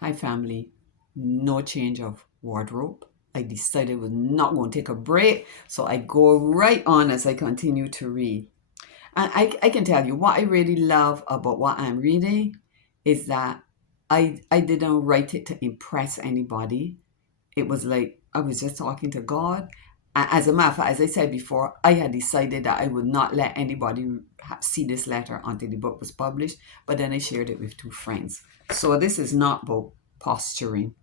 Hi, family. No change of wardrobe. I decided I was not going to take a break, so I go right on as I continue to read. And I can tell you what I really love about what I'm reading is that I didn't write it to impress anybody. It was like I was just talking to God. As a matter of fact, as I said before, I had decided that I would not let anybody see this letter until the book was published, but then I shared it with two friends. So this is not about posturing.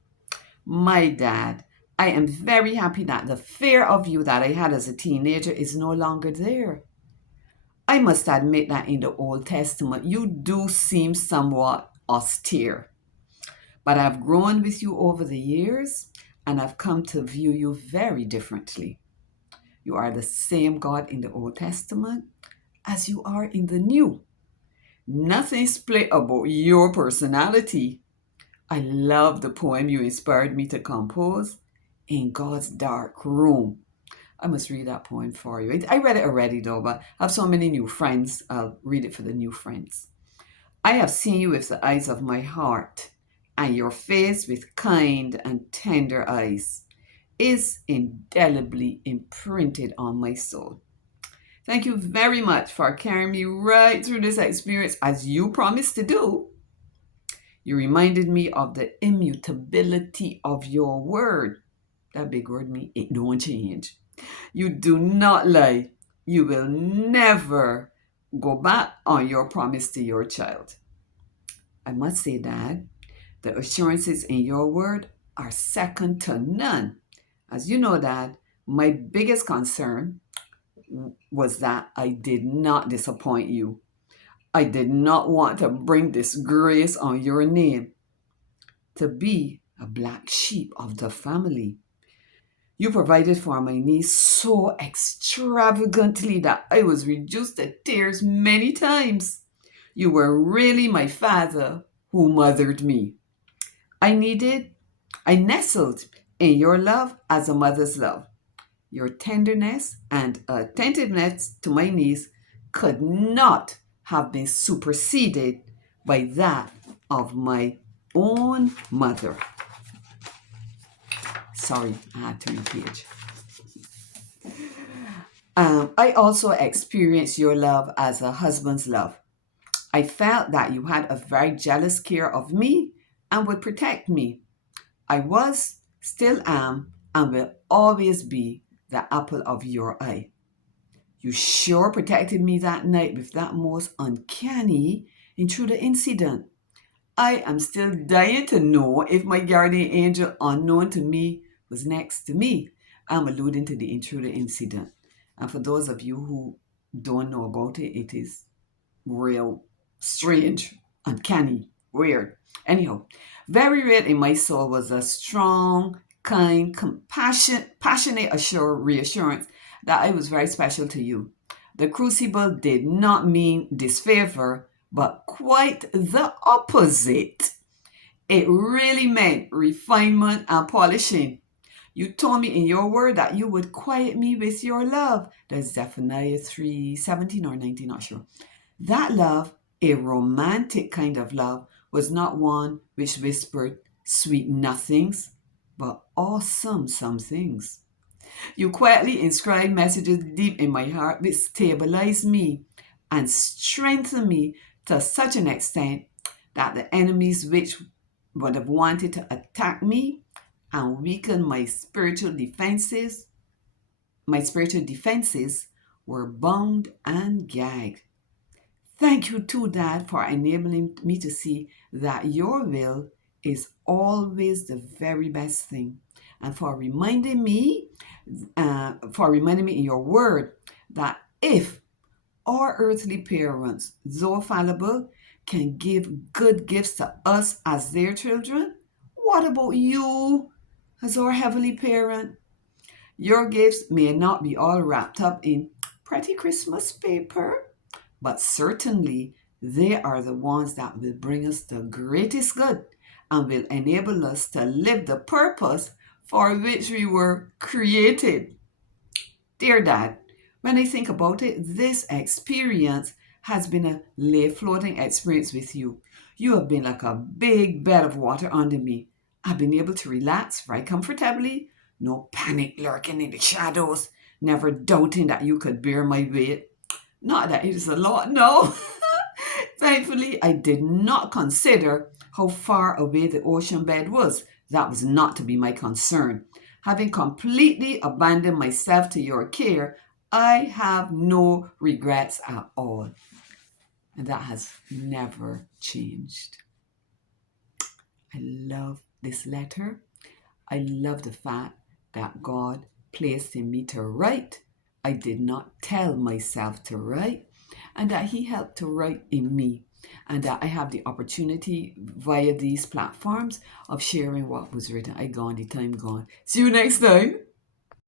My dad, I am very happy that the fear of you that I had as a teenager is no longer there. I must admit that in the Old Testament, you do seem somewhat austere. But I've grown with you over the years and I've come to view you very differently. You are the same God in the Old Testament as you are in the New. Nothing split about your personality. I love the poem you inspired me to compose, In God's Dark Room. I must read that poem for you. I read it already though, but I have so many new friends. I'll read it for the new friends. I have seen you with the eyes of my heart, and your face with kind and tender eyes is indelibly imprinted on my soul. Thank you very much for carrying me right through this experience as you promised to do. You reminded me of the immutability of your word. That big word means it don't change. You do not lie. You will never go back on your promise to your child. I must say that the assurances in your word are second to none. As you know that my biggest concern was that I did not disappoint you. I did not want to bring disgrace on your name, to be a black sheep of the family. You provided for my niece so extravagantly that I was reduced to tears many times. You were really my father who mothered me. I needed, I nestled in your love as a mother's love. Your tenderness and attentiveness to my needs could not have been superseded by that of my own mother. Sorry, I had to turn the page. I also experienced your love as a husband's love. I felt that you had a very jealous care of me and would protect me. I was, still am, and will always be the apple of your eye. You sure protected me that night with that most uncanny intruder incident. I am still dying to know if my guardian angel unknown to me was next to me. I'm alluding to the intruder incident. And for those of you who don't know about it, it is real strange, uncanny, weird. Anyhow, very real in my soul was a strong, kind, passionate reassurance that I was very special to you. The crucible did not mean disfavor, but quite the opposite. It really meant refinement and polishing. You told me in your word that you would quiet me with your love. That's Zephaniah 3:17 or 19, not sure. That love, a romantic kind of love, was not one which whispered sweet nothings, but awesome somethings. You quietly inscribed messages deep in my heart which stabilized me and strengthened me to such an extent that the enemies which would have wanted to attack me and weaken my spiritual defenses were bound and gagged. Thank you too, Dad, for enabling me to see that your will is always the very best thing, and for reminding me in your word that if our earthly parents, though fallible, can give good gifts to us as their children, what about you as our heavenly parent? Your gifts may not be all wrapped up in pretty Christmas paper, but certainly they are the ones that will bring us the greatest good and will enable us to live the purpose for which we were created. Dear Dad, when I think about it, this experience has been a lay floating experience with you. You have been like a big bed of water under me. I've been able to relax right comfortably. No panic lurking in the shadows. Never doubting that you could bear my weight. Not that it is a lot, no. Thankfully, I did not consider how far away the ocean bed was. That was not to be my concern. Having completely abandoned myself to your care, I have no regrets at all. And that has never changed. I love this letter. I love the fact that God placed in me to write. I did not tell myself to write, and that He helped to write in me, and that I have the opportunity via these platforms of sharing what was written. I gone, the time gone. See you next time.